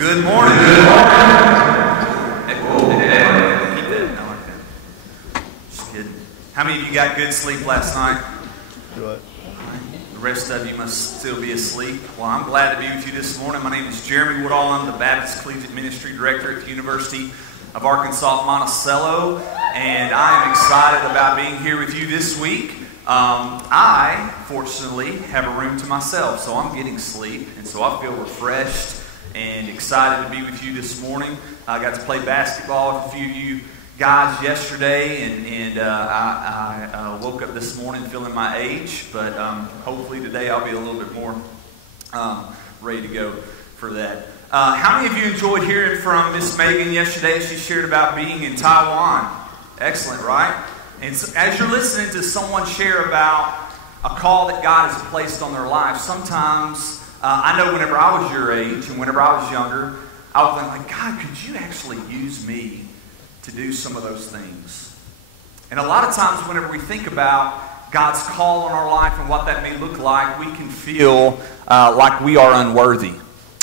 Good morning. Good morning. Keep that. I like that. Just kidding. How many of you got good sleep last night? Good. The rest of you must still be asleep. Well, I'm glad to be with you this morning. My name is Jeremy Woodall. I'm the Baptist Collegiate Ministry Director at the University of Arkansas at Monticello, and I am excited about being here with you this week. I, fortunately, have a room to myself, so I'm getting sleep, and so I feel refreshed and excited to be with you this morning. I got to play basketball with a few of you guys yesterday, and I woke up this morning feeling my age, but hopefully today I'll be a little bit more ready to go for that. How many of you enjoyed hearing from Miss Megan yesterday as she shared about being in Taiwan? Excellent, right? And so, as you're listening to someone share about a call that God has placed on their life, sometimes I know whenever I was your age and whenever I was younger, I would think like, God, could you actually use me to do some of those things? And a lot of times whenever we think about God's call on our life and what that may look like, we can feel like we are unworthy.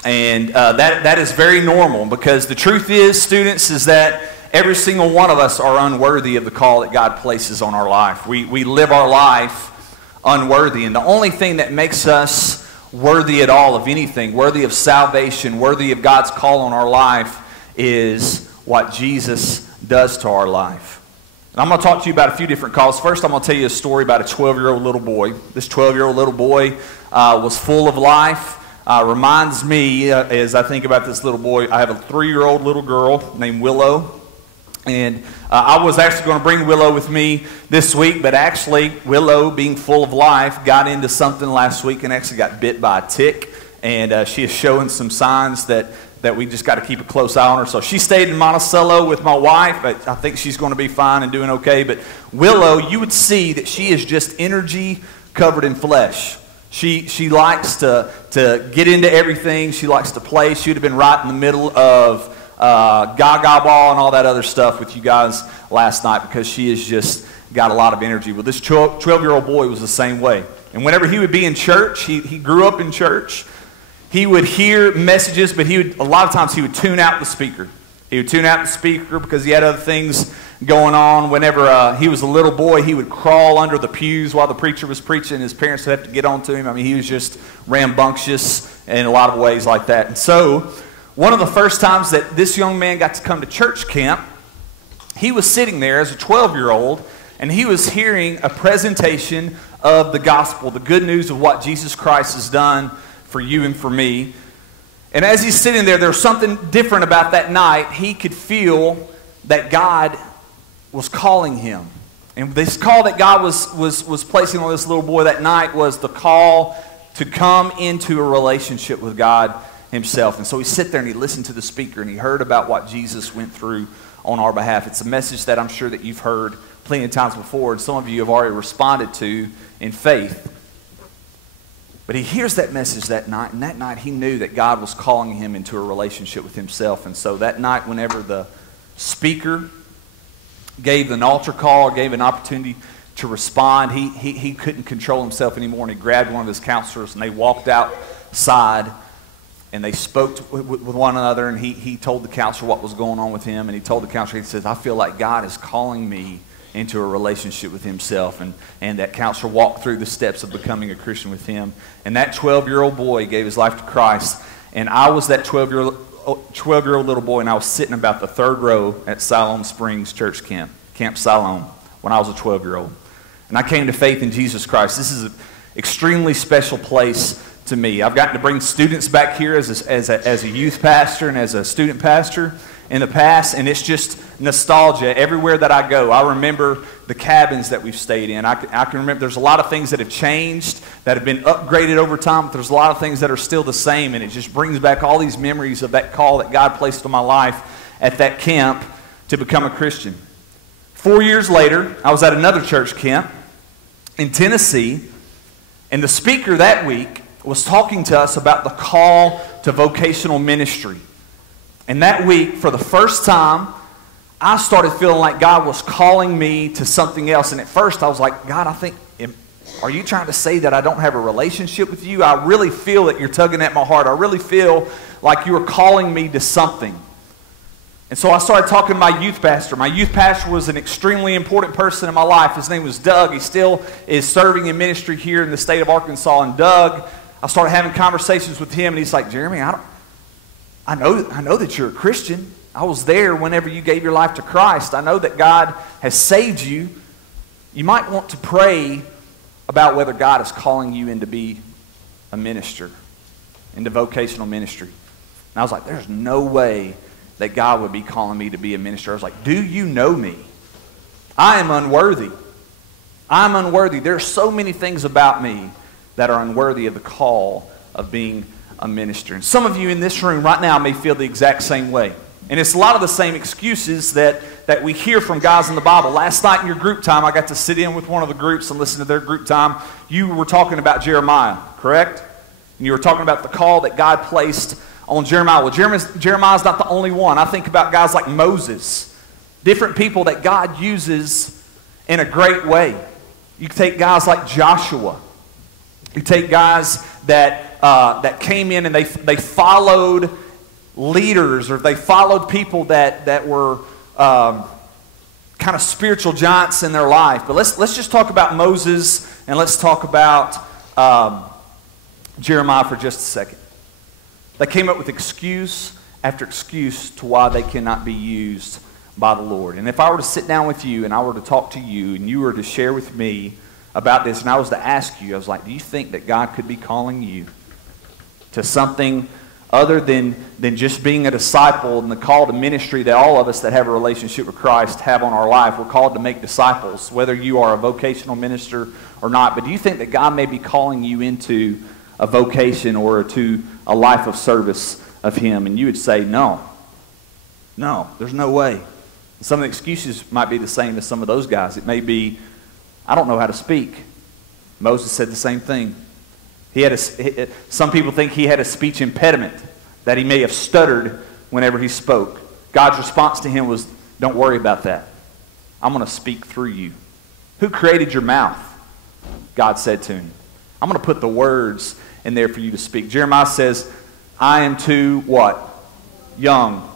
And that is very normal, because the truth is, students, is that every single one of us are unworthy of the call that God places on our life. We live our life unworthy, and the only thing that makes us worthy at all of anything, worthy of salvation, worthy of God's call on our life, is what Jesus does to our life. And I'm going to talk to you about a few different calls. First, I'm going to tell you a story about a 12-year-old little boy. This 12-year-old little boy was full of life. Reminds me, as I think about this little boy, I have a 3-year-old little girl named Willow. And I was actually going to bring Willow with me this week, but actually Willow, being full of life, got into something last week and actually got bit by a tick. And she is showing some signs that we just got to keep a close eye on her. So she stayed in Monticello with my wife, but I think she's going to be fine and doing okay. But Willow, you would see that she is just energy covered in flesh. She likes to get into everything. She likes to play. She would have been right in the middle of Gaga Ball and all that other stuff with you guys last night, because she has just got a lot of energy. Well, this 12-year-old boy was the same way. And whenever he would be in church, he grew up in church, he would hear messages, but a lot of times he would tune out the speaker. He would tune out the speaker because he had other things going on. Whenever he was a little boy, he would crawl under the pews while the preacher was preaching. His parents would have to get on to him. I mean, he was just rambunctious in a lot of ways like that. And so, one of the first times that this young man got to come to church camp, he was sitting there as a 12-year-old, and he was hearing a presentation of the gospel, the good news of what Jesus Christ has done for you and for me. And as he's sitting there, there was something different about that night. He could feel that God was calling him. And this call that God was placing on this little boy that night was the call to come into a relationship with God himself. And so he sat there and he listened to the speaker, and he heard about what Jesus went through on our behalf. It's a message that I'm sure that you've heard plenty of times before, and some of you have already responded to in faith. But he hears that message that night, and that night he knew that God was calling him into a relationship with himself. And so that night, whenever the speaker gave an altar call, or gave an opportunity to respond, he couldn't control himself anymore, and he grabbed one of his counselors, and they walked outside, and they spoke with one another, and he told the counselor what was going on with him, and he told the counselor, he says, I feel like God is calling me into a relationship with himself. And that counselor walked through the steps of becoming a Christian with him. And that 12-year-old boy gave his life to Christ. And I was that 12-year-old little boy, and I was sitting about the third row at Siloam Springs Church Camp, Camp Siloam, when I was a 12-year-old. And I came to faith in Jesus Christ. This is an extremely special place to me. I've gotten to bring students back here as a youth pastor and as a student pastor in the past, and it's just nostalgia everywhere that I go. I remember the cabins that we've stayed in. I can remember there's a lot of things that have changed, that have been upgraded over time, but there's a lot of things that are still the same, and it just brings back all these memories of that call that God placed on my life at that camp to become a Christian. 4 years later, I was at another church camp in Tennessee, and the speaker that week was talking to us about the call to vocational ministry. And that week, for the first time, I started feeling like God was calling me to something else. And at first, I was like, God, I think, Are you trying to say that I don't have a relationship with you? I really feel that you're tugging at my heart. I really feel like you are calling me to something. And so I started talking to my youth pastor. My youth pastor was an extremely important person in my life. His name was Doug. He still is serving in ministry here in the state of Arkansas. And Doug, I started having conversations with him, and he's like, Jeremy, I know that you're a Christian. I was there whenever you gave your life to Christ. I know that God has saved you. You might want to pray about whether God is calling you in to be a minister, into vocational ministry. And I was like, there's no way that God would be calling me to be a minister. I was like, do you know me? I am unworthy. I'm unworthy. There are so many things about me that are unworthy of the call of being a minister. And some of you in this room right now may feel the exact same way. And it's a lot of the same excuses that we hear from guys in the Bible. Last night in your group time, I got to sit in with one of the groups and listen to their group time. You were talking about Jeremiah, correct? And you were talking about the call that God placed on Jeremiah. Well, Jeremiah's not the only one. I think about guys like Moses, different people that God uses in a great way. You take guys like Joshua. You take guys that came in and they followed leaders, or they followed people that were kind of spiritual giants in their life. But let's just talk about Moses, and let's talk about Jeremiah for just a second. They came up with excuse after excuse to why they cannot be used by the Lord. And if I were to sit down with you and I were to talk to you and you were to share with me about this, and I was to ask you, I was like, do you think that God could be calling you to something other than just being a disciple and the call to ministry that all of us that have a relationship with Christ have on our life? We're called to make disciples, whether you are a vocational minister or not. But do you think that God may be calling you into a vocation or to a life of service of Him? And you would say, no, there's no way. Some of the excuses might be the same as some of those guys. It may be, I don't know how to speak. Moses said the same thing. Some people think he had a speech impediment, that he may have stuttered whenever he spoke. God's response to him was, don't worry about that. I'm going to speak through you. Who created your mouth? God said to him. I'm going to put the words in there for you to speak. Jeremiah says, I am too what? Young.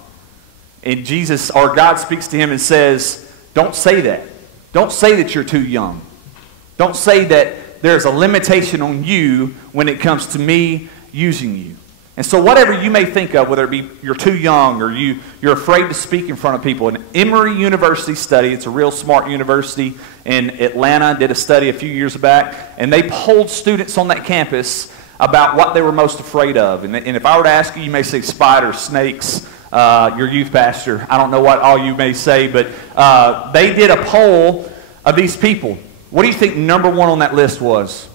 And God speaks to him and says, don't say that. Don't say that you're too young. Don't say that there's a limitation on you when it comes to me using you. And so whatever you may think of, whether it be you're too young or you're afraid to speak in front of people, an Emory University study, it's a real smart university in Atlanta, did a study a few years back, and they polled students on that campus about what they were most afraid of. And if I were to ask you, you may say spiders, snakes, your youth pastor. I don't know what all you may say, but they did a poll of these people. What do you think number one on that list was?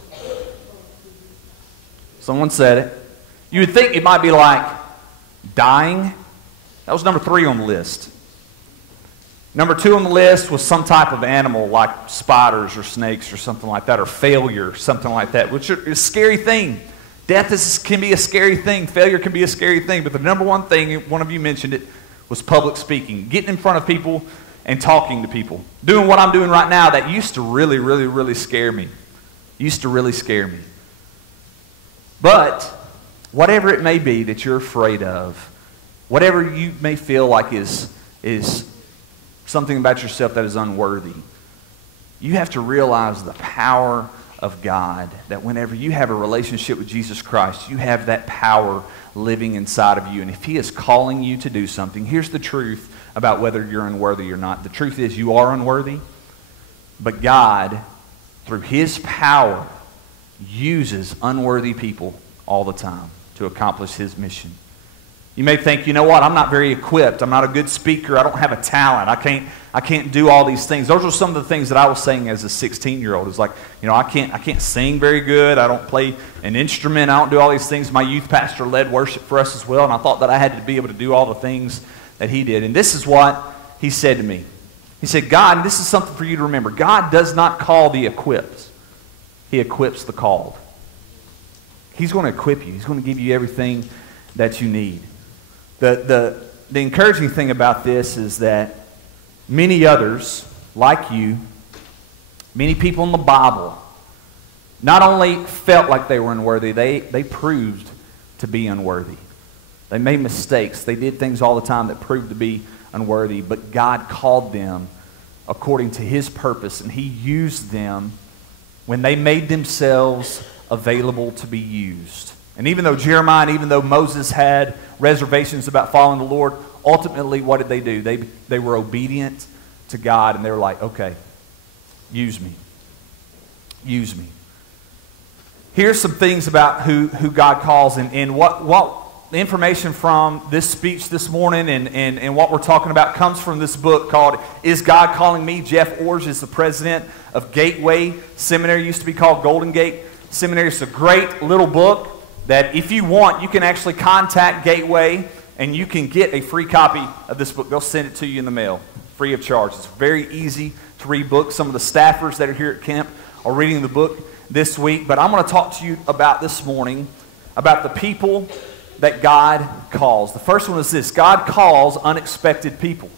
Someone said it. You would think it might be like dying. That was number 3 on the list. Number 2 on the list was some type of animal like spiders or snakes or something like that, or failure, something like that, which is a scary thing. Death can be a scary thing. Failure can be a scary thing. But the number one thing, one of you mentioned it, was public speaking. Getting in front of people and talking to people. Doing what I'm doing right now that used to really, really, really scare me. Used to really scare me. But whatever it may be that you're afraid of, whatever you may feel like is something about yourself that is unworthy, you have to realize the power of God, that whenever you have a relationship with Jesus Christ, you have that power living inside of you. And if He is calling you to do something, here's the truth about whether you're unworthy or not. The truth is you are unworthy, but God, through His power, uses unworthy people all the time to accomplish His mission. You may think, you know what, I'm not very equipped. I'm not a good speaker. I don't have a talent. I can't do all these things. Those are some of the things that I was saying as a 16-year-old. It's like, you know, I can't sing very good. I don't play an instrument. I don't do all these things. My youth pastor led worship for us as well, and I thought that I had to be able to do all the things that he did. And this is what he said to me. He said, God, and this is something for you to remember, God does not call the equipped. He equips the called. He's going to equip you. He's going to give you everything that you need. The encouraging thing about this is that many others, like you, many people in the Bible, not only felt like they were unworthy, they proved to be unworthy. They made mistakes. They did things all the time that proved to be unworthy, but God called them according to His purpose, and He used them when they made themselves available to be used. And even though Jeremiah and even though Moses had reservations about following the Lord, ultimately what did they do? They were obedient to God, and they were like, okay, use me. Use me. Here's some things about who God calls, and what the information from this speech this morning and what we're talking about comes from this book called Is God Calling Me? Jeff Orge is the president of Gateway Seminary. It used to be called Golden Gate Seminary. It's a great little book that if you want, you can actually contact Gateway and you can get a free copy of this book. They'll send it to you in the mail, free of charge. It's a very easy to read book. Some of the staffers that are here at camp are reading the book this week. But I'm going to talk to you about this morning about the people that God calls. The first one is this: God calls unexpected people.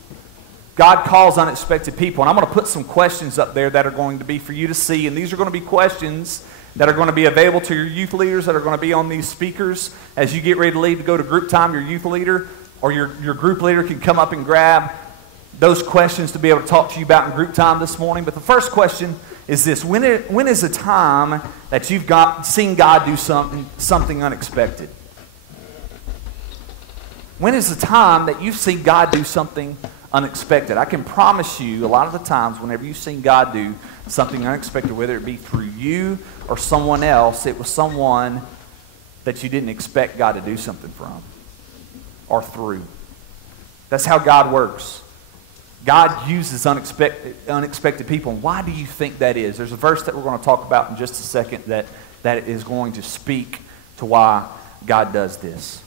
God calls unexpected people. And I'm going to put some questions up there that are going to be for you to see. And these are going to be questions that are going to be available to your youth leaders, that are going to be on these speakers. As you get ready to leave to go to group time, your youth leader or your group leader can come up and grab those questions to be able to talk to you about in group time this morning. But the first question is this: when is a time that you've seen God do something unexpected? When is the time that you've seen God do something unexpected? I can promise you, a lot of the times, whenever you've seen God do something unexpected, whether it be through you or someone else, it was someone that you didn't expect God to do something from or through. That's how God works. God uses unexpected people. And why do you think that is? There's a verse that we're going to talk about in just a second that is going to speak to why God does this.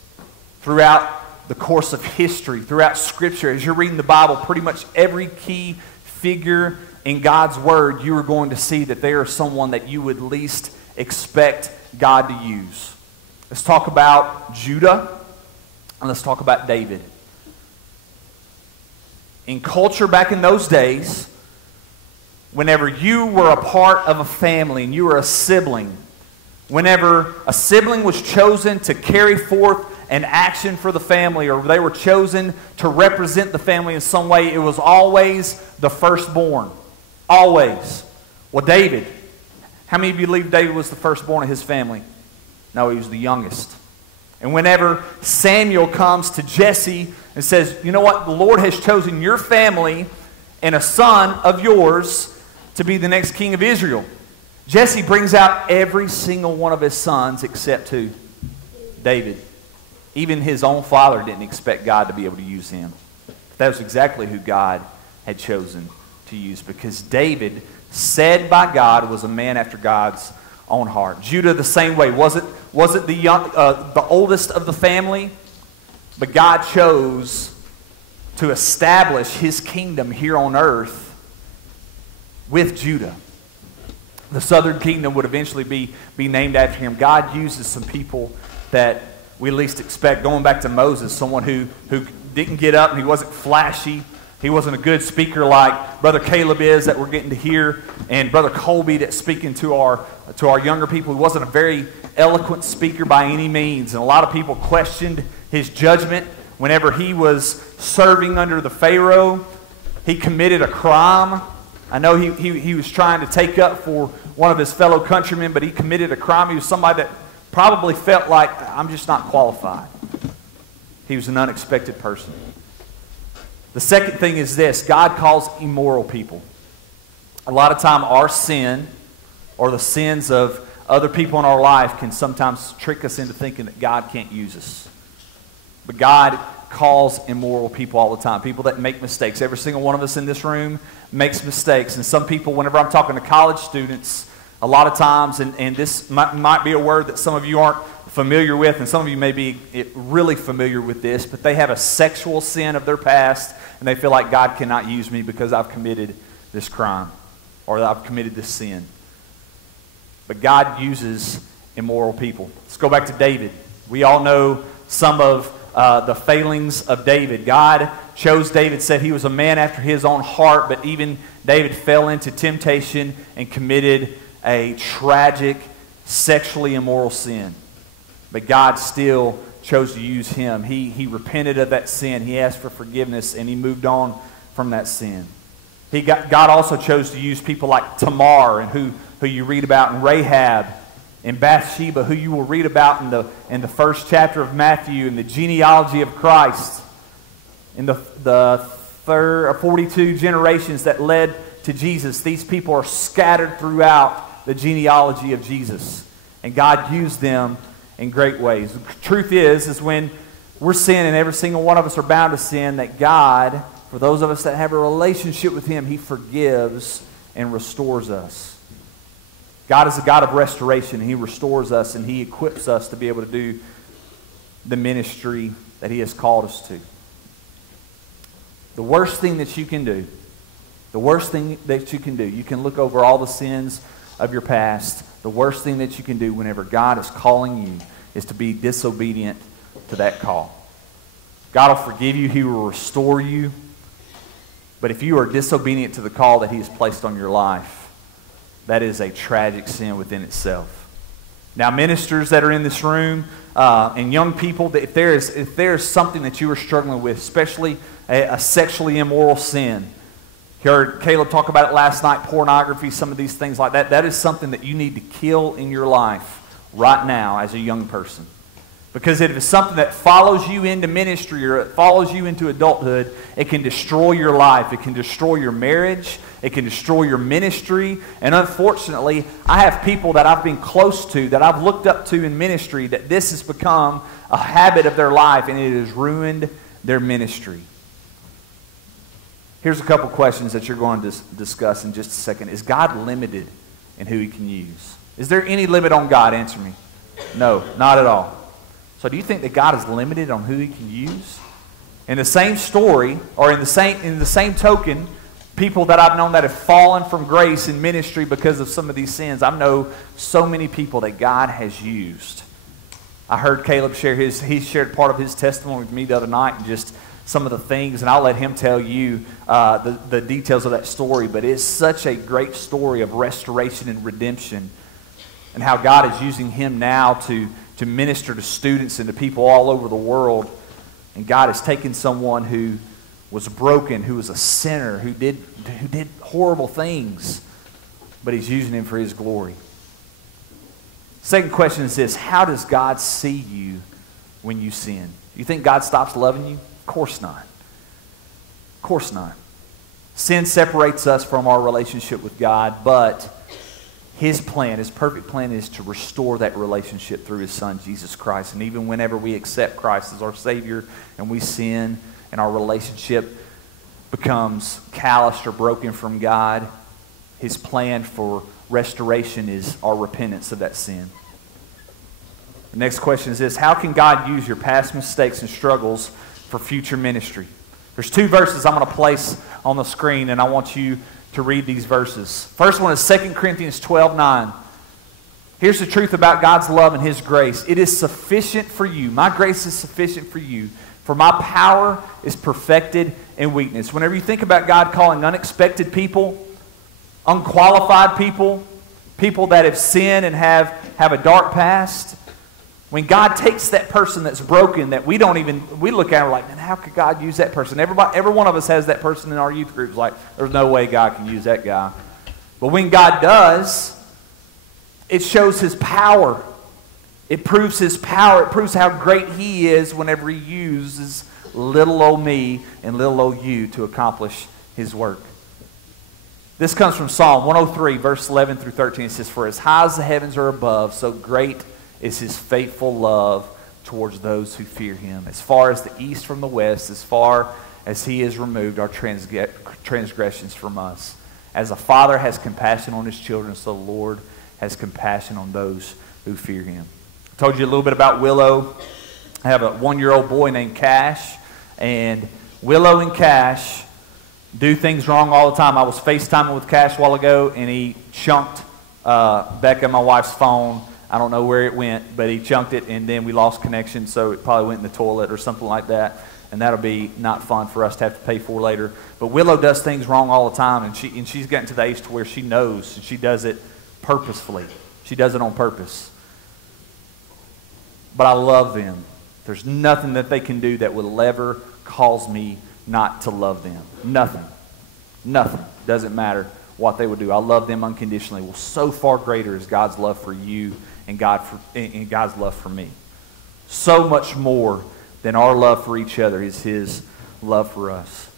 Throughout the course of history, throughout Scripture, as you're reading the Bible, pretty much every key figure in God's Word, you are going to see that they are someone that you would least expect God to use. Let's talk about Judah, and let's talk about David. In culture back in those days, whenever you were a part of a family and you were a sibling, whenever a sibling was chosen to carry forth an action for the family, or they were chosen to represent the family in some way, it was always the firstborn. Always. Well, David, how many of you believe David was the firstborn of his family? No, he was the youngest. And whenever Samuel comes to Jesse and says, you know what, the Lord has chosen your family and a son of yours to be the next king of Israel, Jesse brings out every single one of his sons except who? David. Even his own father didn't expect God to be able to use him. That was exactly who God had chosen to use, because David, said by God, was a man after God's own heart. Judah the same way. Wasn't the oldest of the family, but God chose to establish His kingdom here on earth with Judah. The southern kingdom would eventually be named after him. God uses some people that we least expect. Going back to Moses, someone who didn't get up and he wasn't flashy. He wasn't a good speaker like Brother Caleb is that we're getting to hear, and Brother Colby that's speaking to our younger people. He wasn't a very eloquent speaker by any means, and a lot of people questioned his judgment whenever he was serving under the Pharaoh. He committed a crime. I know he was trying to take up for one of his fellow countrymen, but he committed a crime. He was somebody that probably felt like, I'm just not qualified. He was an unexpected person. The second thing is this: God calls immoral people. A lot of time our sin or the sins of other people in our life can sometimes trick us into thinking that God can't use us. But God calls immoral people all the time. People that make mistakes. Every single one of us in this room makes mistakes. And some people, whenever I'm talking to college students, a lot of times, and this might be a word that some of you aren't familiar with, and some of you may be really familiar with this, but they have a sexual sin of their past, and they feel like God cannot use me because I've committed this crime, or I've committed this sin. But God uses immoral people. Let's go back to David. We all know some of the failings of David. God chose David, said he was a man after His own heart, but even David fell into temptation and committed a tragic, sexually immoral sin. But God still chose to use him. He repented of that sin. He asked for forgiveness, and he moved on from that sin. God also chose to use people like Tamar, and who you read about, and Rahab, and Bathsheba, who you will read about in the first chapter of Matthew, in the genealogy of Christ, in the 42 generations that led to Jesus. These people are scattered throughout the genealogy of Jesus, and God used them in great ways. The truth is when we're sinning, every single one of us are bound to sin, that God, for those of us that have a relationship with him, he forgives and restores us. God is a God of restoration, and he restores us, and he equips us to be able to do the ministry that he has called us to. The worst thing that you can do, you can look over all the sins of your past. The worst thing that you can do whenever God is calling you is to be disobedient to that call. God will forgive you. He will restore you. But if you are disobedient to the call that he has placed on your life, that is a tragic sin within itself. Now, ministers that are in this room and young people, if there is something that you are struggling with, especially a sexually immoral sin, you heard Caleb talk about it last night, pornography, some of these things like that. That is something that you need to kill in your life right now as a young person. Because if it's something that follows you into ministry or it follows you into adulthood, it can destroy your life. It can destroy your marriage. It can destroy your ministry. And unfortunately, I have people that I've been close to, that I've looked up to in ministry, that this has become a habit of their life, and it has ruined their ministry. Here's a couple questions that you're going to discuss in just a second. Is God limited in who he can use? Is there any limit on God? Answer me. No, not at all. So do you think that God is limited on who he can use? In the same story, or in the same token, people that I've known that have fallen from grace in ministry because of some of these sins, I know so many people that God has used. I heard Caleb he shared part of his testimony with me the other night, and just some of the things, and I'll let him tell you the details of that story, but it's such a great story of restoration and redemption, and how God is using him now to minister to students and to people all over the world. And God has taken someone who was broken, who was a sinner, who did horrible things, but he's using him for his glory. Second question is this: how does God see you when you sin? You think God stops loving you? Of course not. Of course not. Sin separates us from our relationship with God, but his plan, his perfect plan, is to restore that relationship through his Son, Jesus Christ. And even whenever we accept Christ as our Savior and we sin and our relationship becomes calloused or broken from God, his plan for restoration is our repentance of that sin. The next question is this: how can God use your past mistakes and struggles for future ministry? There's two verses I'm going to place on the screen, and I want you to read these verses. First one is 2 Corinthians 12:9. Here's the truth about God's love and his grace. It is sufficient for you. My grace is sufficient for you, for my power is perfected in weakness. Whenever you think about God calling unexpected people, unqualified people, people that have sinned and have a dark past, when God takes that person that's broken, that we look at and we're like, man, how could God use that person? Every one of us has that person in our youth groups, like, there's no way God can use that guy. But when God does, it shows his power. It proves his power. It proves how great he is whenever he uses little old me and little old you to accomplish his work. This comes from Psalm 103, verse 11 through 13. It says, "For as high as the heavens are above, so great is his faithful love towards those who fear him. As far as the east from the west, as far as he has removed our transgressions from us. As a father has compassion on his children, so the Lord has compassion on those who fear him." I told you a little bit about Willow. I have a 1-year-old boy named Cash, and Willow and Cash do things wrong all the time. I was FaceTiming with Cash a while ago, and he chunked Becca, my wife's phone. I don't know where it went, but he chunked it, and then we lost connection, so it probably went in the toilet or something like that, and that'll be not fun for us to have to pay for later. But Willow does things wrong all the time, and she's gotten to the age to where she knows, and she does it purposefully. She does it on purpose. But I love them. There's nothing that they can do that will ever cause me not to love them. Nothing. Nothing. Doesn't matter what they would do. I love them unconditionally. Well, so far greater is God's love for you and God's love for me. So much more than our love for each other is His love for us.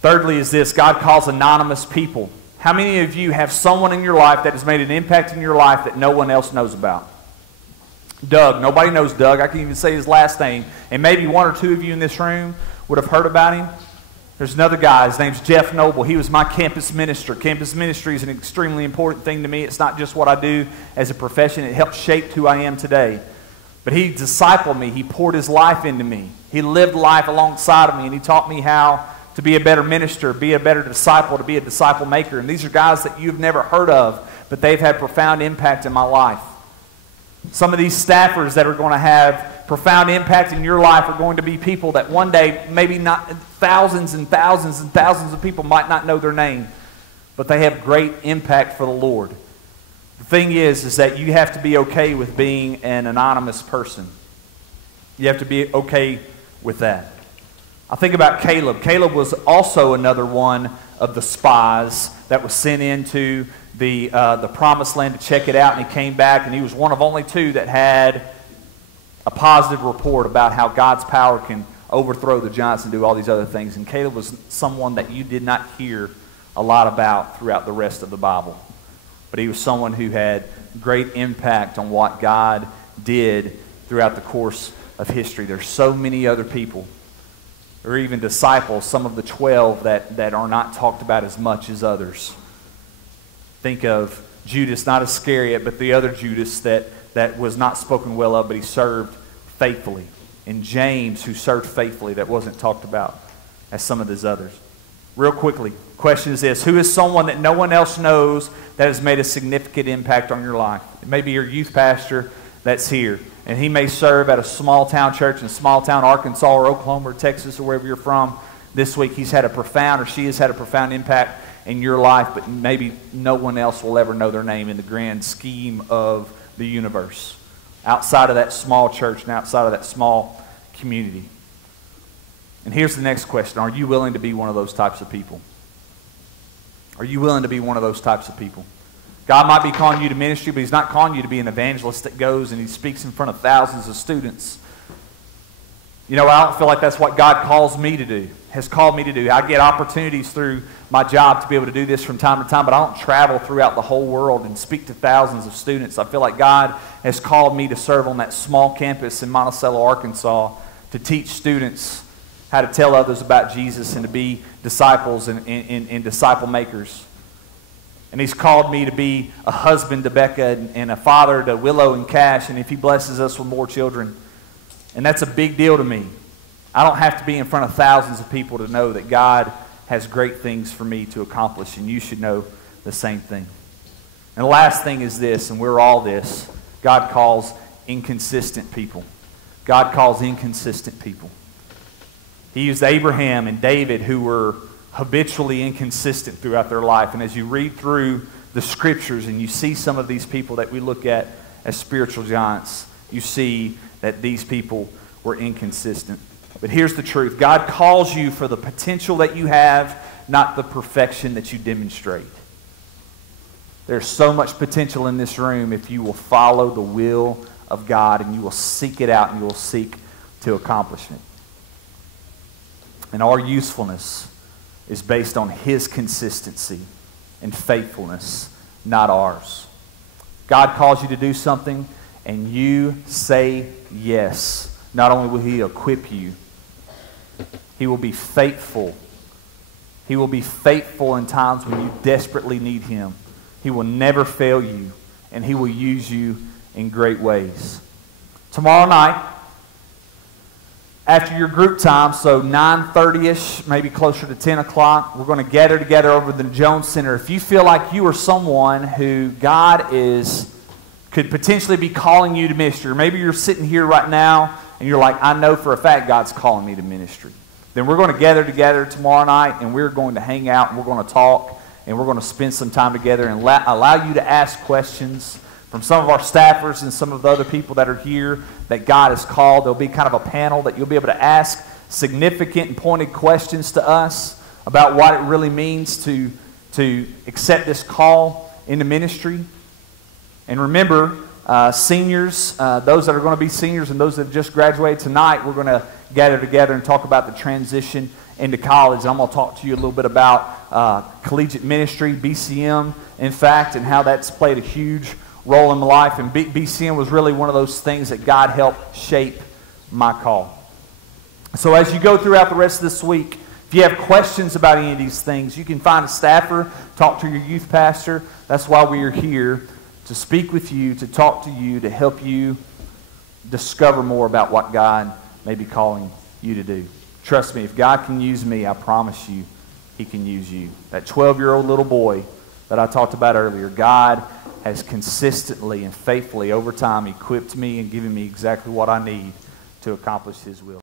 Thirdly is this: God calls anonymous people. How many of you have someone in your life that has made an impact in your life that no one else knows about? Doug. Nobody knows Doug. I can even say his last name. And maybe one or two of you in this room would have heard about him. There's another guy. His name's Jeff Noble. He was my campus minister. Campus ministry is an extremely important thing to me. It's not just what I do as a profession. It helps shape who I am today. But he discipled me. He poured his life into me. He lived life alongside of me, and he taught me how to be a better minister, be a better disciple, to be a disciple maker. And these are guys that you've never heard of, but they've had profound impact in my life. Some of these staffers that are going to have profound impact in your life are going to be people that one day, maybe not thousands and thousands and thousands of people might not know their name, but they have great impact for the Lord. The thing is that you have to be okay with being an anonymous person. You have to be okay with that. I think about Caleb. Caleb was also another one of the spies that was sent into the promised land to check it out, and he came back, and he was one of only two that had a positive report about how God's power can overthrow the giants and do all these other things. And Caleb was someone that you did not hear a lot about throughout the rest of the Bible. But he was someone who had great impact on what God did throughout the course of history. There's so many other people, or even disciples, some of the 12 that are not talked about as much as others. Think of Judas, not Iscariot, but the other Judas that was not spoken well of, but he served faithfully. And James, who served faithfully, that wasn't talked about as some of these others. Real quickly, the question is this: who is someone that no one else knows that has made a significant impact on your life? It may be your youth pastor that's here, and he may serve at a small town church in small town Arkansas or Oklahoma or Texas or wherever you're from. This week he's had a profound, or she has had a profound impact in your life, but maybe no one else will ever know their name in the grand scheme of the universe, outside of that small church and outside of that small community. And here's the next question: are you willing to be one of those types of people? Are you willing to be one of those types of people? God might be calling you to ministry, but He's not calling you to be an evangelist that goes and he speaks in front of thousands of students. You know, I don't feel like that's what God calls me to do, has called me to do. I get opportunities through my job to be able to do this from time to time, but I don't travel throughout the whole world and speak to thousands of students. I feel like God has called me to serve on that small campus in Monticello, Arkansas, to teach students how to tell others about Jesus and to be disciples and disciple makers. And He's called me to be a husband to Becca and a father to Willow and Cash, and if He blesses us with more children. And that's a big deal to me. I don't have to be in front of thousands of people to know that God has great things for me to accomplish, and you should know the same thing. And the last thing is this, and we're all this: God calls inconsistent people. God calls inconsistent people. He used Abraham and David, who were habitually inconsistent throughout their life. And as you read through the scriptures and you see some of these people that we look at as spiritual giants, you see that these people were inconsistent. But here's the truth: God calls you for the potential that you have, not the perfection that you demonstrate. There's so much potential in this room if you will follow the will of God and you will seek it out and you will seek to accomplish it. And our usefulness is based on His consistency and faithfulness, not ours. God calls you to do something and you say yes. Not only will He equip you, He will be faithful. He will be faithful in times when you desperately need Him. He will never fail you, and He will use you in great ways. Tomorrow night, after your group time, so 9:30ish, maybe closer to 10 o'clock, we're going to gather together over the Jones Center. If you feel like you are someone who God could potentially be calling you to ministry, or maybe you're sitting here right now and you're like, I know for a fact God's calling me to ministry, then we're going to gather together tomorrow night and we're going to hang out and we're going to talk and we're going to spend some time together and allow you to ask questions from some of our staffers and some of the other people that are here that God has called. There'll be kind of a panel that you'll be able to ask significant and pointed questions to us about what it really means to accept this call into ministry. And remember, seniors, those that are going to be seniors and those that have just graduated tonight, we're going to gather together and talk about the transition into college. And I'm going to talk to you a little bit about collegiate ministry, BCM, in fact, and how that's played a huge role in my life. And BCM was really one of those things that God helped shape my call. So as you go throughout the rest of this week, if you have questions about any of these things, you can find a staffer, talk to your youth pastor. That's why we are here, to speak with you, to talk to you, to help you discover more about what God may be calling you to do. Trust me, if God can use me, I promise you, He can use you. That 12-year-old little boy that I talked about earlier, God has consistently and faithfully over time equipped me and given me exactly what I need to accomplish His will.